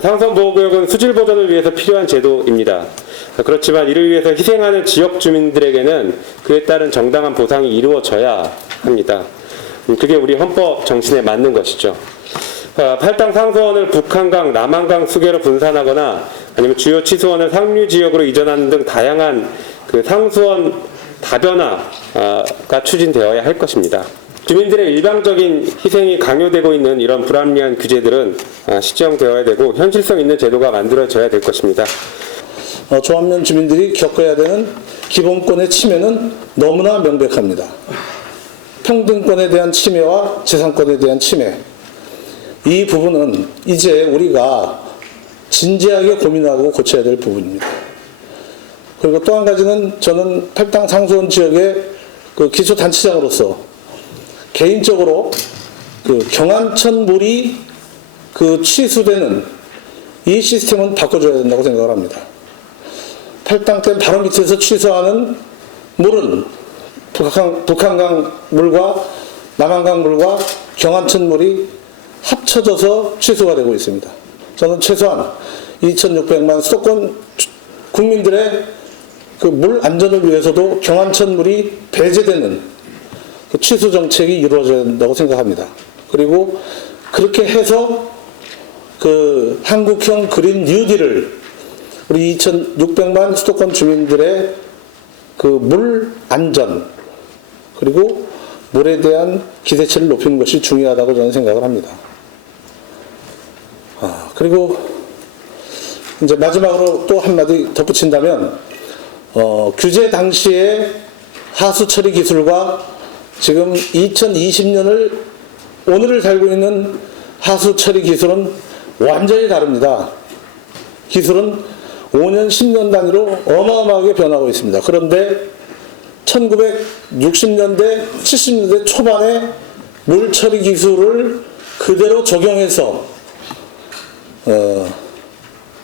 상선보호구역은 수질 보존을 위해서 필요한 제도입니다. 그렇지만 이를 위해서 희생하는 지역 주민들에게는 그에 따른 정당한 보상이 이루어져야 합니다. 그게 우리 헌법 정신에 맞는 것이죠. 팔당 상수원을 북한강, 남한강 수계로 분산하거나 아니면 주요 치수원을 상류 지역으로 이전하는 등 다양한 그 상수원 다변화가 추진되어야 할 것입니다. 주민들의 일방적인 희생이 강요되고 있는 이런 불합리한 규제들은 시정되어야 되고 현실성 있는 제도가 만들어져야 될 것입니다. 조합면 주민들이 겪어야 되는 기본권의 침해는 너무나 명백합니다. 평등권에 대한 침해와 재산권에 대한 침해. 이 부분은 이제 우리가 진지하게 고민하고 고쳐야 될 부분입니다. 그리고 또 한 가지는 저는 팔당 상수원 지역의 그 기초단체장으로서 개인적으로 그 경안천 물이 그 취수되는 이 시스템은 바꿔줘야 된다고 생각을 합니다. 팔당댐 바로 밑에서 취수하는 물은 북한강 물과 남한강 물과 경안천 물이 합쳐져서 취수가 되고 있습니다. 저는 최소한 2,600만 수도권 국민들의 그 물 안전을 위해서도 경안천 물이 배제되는 그 취수 정책이 이루어져야 된다고 생각합니다. 그리고 그렇게 해서 그 한국형 그린 뉴딜을 우리 2,600만 수도권 주민들의 그 물 안전 그리고 물에 대한 기대치를 높이는 것이 중요하다고 저는 생각을 합니다. 그리고 이제 마지막으로 또 한마디 덧붙인다면 규제 당시의 하수 처리 기술과 지금 2020년을 오늘을 살고 있는 하수 처리 기술은 완전히 다릅니다. 기술은 5년, 10년 단위로 어마어마하게 변하고 있습니다. 그런데 1960년대, 70년대 초반에 물 처리 기술을 그대로 적용해서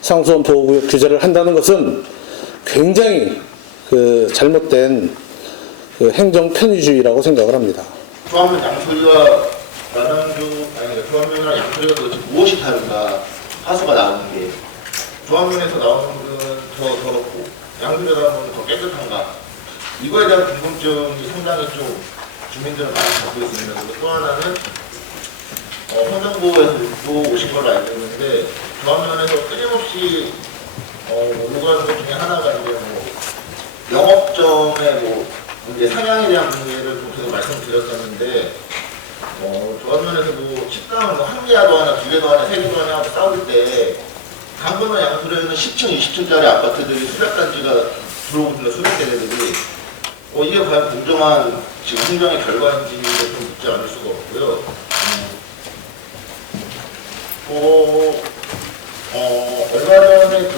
상수원 보호구역 규제를 한다는 것은 굉장히 그 잘못된 그 행정 편의주의라고 생각을 합니다. 조합면 양소리와 조합면이랑 양소리가 도대체 무엇이 다른가? 하수가 나오는 게 조합면에서 나오는 물은 더 더럽고 양소리가 나오는 물은 더 깨끗한가? 이거에 대한 궁금증이 상당히 좀 주민들은 많이 갖고 있습니다. 그리고 또 하나는 환경보호에서 묻고 오신 걸로 알고 있는데 조합면에서 끊임없이 요구하는 것 중에 하나가 이제 영업점의 문제, 상향에 대한 문제를 좀 계속 말씀드렸었는데 조합면에서 식당을 한 개라도 하나, 두 개도 하나, 세 개도 하나 하고 싸울 때 강변과 양수로에는 10층, 20층짜리 아파트들이 수렵단지가 들어오고 있는 수렵대들이 이게 과연 공정한 지금 행정의 결과인지를 좀 묻지 않을 수가 없고요. 얼마 전에 그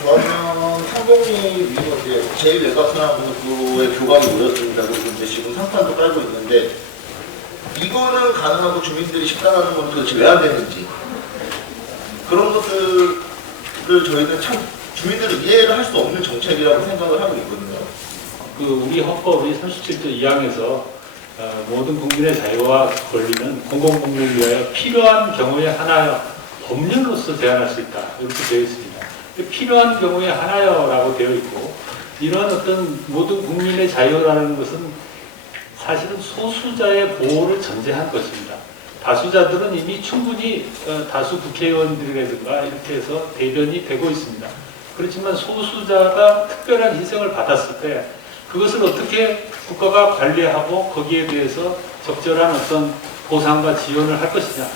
조합면 상공리 위로 이제 제1외곽순환고속도로의 교각이 모였습니다. 그리고 이제 지금 상판도 깔고 있는데 이거는 가능하고 주민들이 식당하는 건 도대체 왜 안 되는지 그런 것들을 저희는 참 주민들을 이해를 할 수 없는 정책이라고 생각을 하고 있거든요. 그 우리 헌법이 37조 2항에서 모든 국민의 자유와 권리는 공공복리를 위하여 필요한 경우에 하나여 법률로서 제한할 수 있다. 이렇게 되어 있습니다. 필요한 경우에 하나여라고 되어 있고 이런 어떤 모든 국민의 자유라는 것은 사실은 소수자의 보호를 전제한 것입니다. 다수자들은 이미 충분히 다수 국회의원들이라든가 이렇게 해서 대변이 되고 있습니다. 그렇지만 소수자가 특별한 희생을 받았을 때 그것을 어떻게 국가가 관리하고 거기에 대해서 적절한 어떤 보상과 지원을 할 것이냐.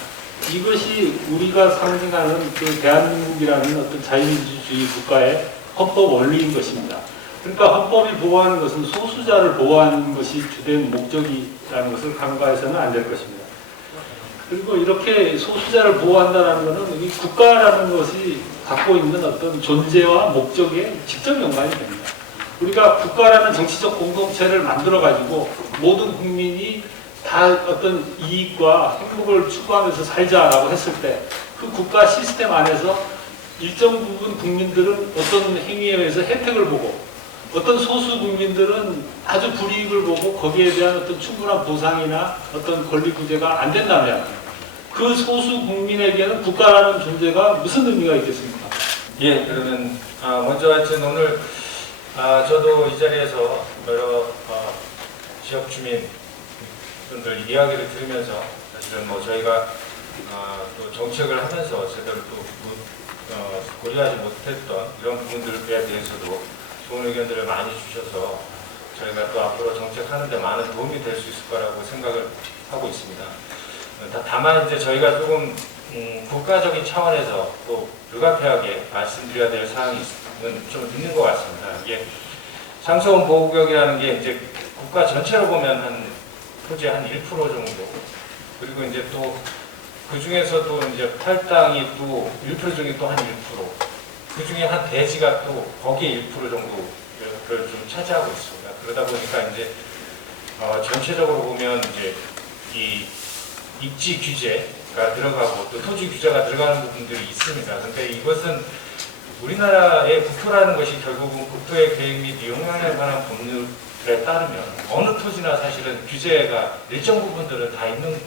이것이 우리가 상징하는 그 대한민국이라는 어떤 자유민주주의 국가의 헌법 원리인 것입니다. 그러니까 헌법이 보호하는 것은 소수자를 보호하는 것이 주된 목적이라는 것을 간과해서는 안 될 것입니다. 그리고 이렇게 소수자를 보호한다는 것은 이 국가라는 것이 갖고 있는 어떤 존재와 목적에 직접 연관이 됩니다. 우리가 국가라는 정치적 공동체를 만들어가지고 모든 국민이 다 어떤 이익과 행복을 추구하면서 살자라고 했을 때 그 국가 시스템 안에서 일정 부분 국민들은 어떤 행위에 의해서 혜택을 보고 어떤 소수 국민들은 아주 불이익을 보고 거기에 대한 어떤 충분한 보상이나 어떤 권리 구제가 안 된다면 그 소수 국민에게는 국가라는 존재가 무슨 의미가 있겠습니까? 예, 그러면 먼저 하여튼 오늘 저도 이 자리에서 여러 지역 주민분들 이야기를 들으면서 사실은 뭐 저희가 또 정책을 하면서 제대로 또 고려하지 못했던 이런 부분들에 대해서도 좋은 의견들을 많이 주셔서 저희가 또 앞으로 정책하는 데 많은 도움이 될 수 있을 거라고 생각을 하고 있습니다. 다만 이제 저희가 조금 국가적인 차원에서 또 불가피하게 말씀드려야 될 사항이 좀 있는 것 같습니다. 이게 상수원 보호구역이라는 게 이제 국가 전체로 보면 한 토지 한 1% 정도, 그리고 이제 또 그 중에서도 이제 탈당이 또 1% 중에 또 한 1%, 그 중에 한 대지가 또 거기에 1% 정도를 좀 차지하고 있습니다. 그러다 보니까 이제 전체적으로 보면 이제 이 입지 규제가 들어가고 또 토지 규제가 들어가는 부분들이 있습니다. 근데 이것은 우리나라의 국토라는 것이 결국은 국토의 계획 및 이용량에 관한 법률에 따르면 어느 토지나 사실은 규제가 일정 부분들은 다 있는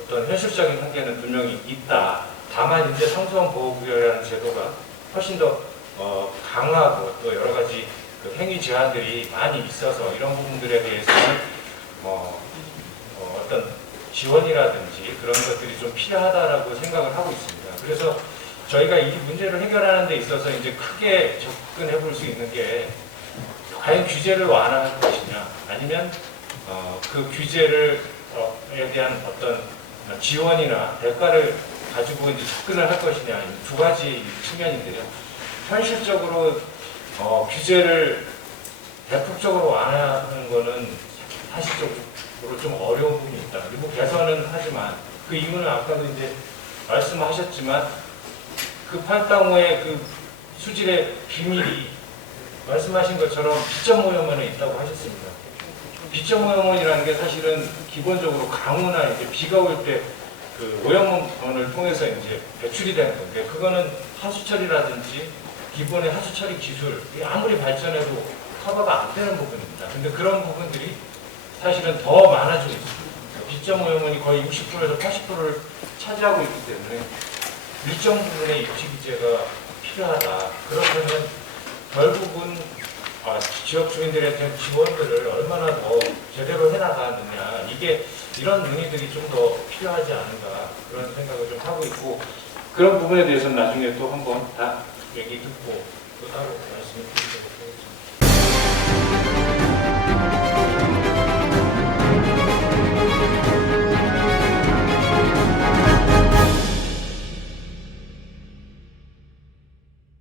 어떤 현실적인 한계는 분명히 있다. 다만 이제 상수원 보호구역이라는 제도가 훨씬 더 강하고 또 여러 가지 그 행위 제한들이 많이 있어서 이런 부분들에 대해서는 어떤 지원이라든지 그런 것들이 좀 필요하다라고 생각을 하고 있습니다. 그래서 저희가 이 문제를 해결하는 데 있어서 이제 크게 접근해 볼 수 있는 게 과연 규제를 완화할 것이냐, 아니면 그 규제를 에 대한 어떤 지원이나 대가를 가지고 이제 접근을 할 것이냐, 두 가지 측면인데요. 현실적으로 규제를 대폭적으로 완화하는 것은 사실적으로 좀 어려운 부분이 있다. 그리고 개선은 하지만 그 이유는 아까도 이제 말씀하셨지만 그 팔당호의 그 수질의 비밀이 말씀하신 것처럼 비점 오염원에 있다고 하셨습니다. 비점 오염원이라는 게 사실은 기본적으로 강우나 이제 비가 올 때 그 오염원을 통해서 이제 배출이 되는 건데, 그거는 하수처리라든지 기본의 하수처리 기술 아무리 발전해도 커버가 안 되는 부분입니다. 근데 그런 부분들이 사실은 더 많아지고 있습니다. 비점 오염원이 거의 60%에서 80%를 차지하고 있기 때문에 일정 부분의 입지 규제가 필요하다. 그렇다면 결국은 지역 주민들에 대한 지원들을 얼마나 더 제대로 해나가느냐, 이런 논의들이 좀 더 필요하지 않은가, 그런 생각을 좀 하고 있고, 그런 부분에 대해서는 나중에 또 한번 다 얘기 듣고 또 따로 말씀을 드리도록 하겠습니다.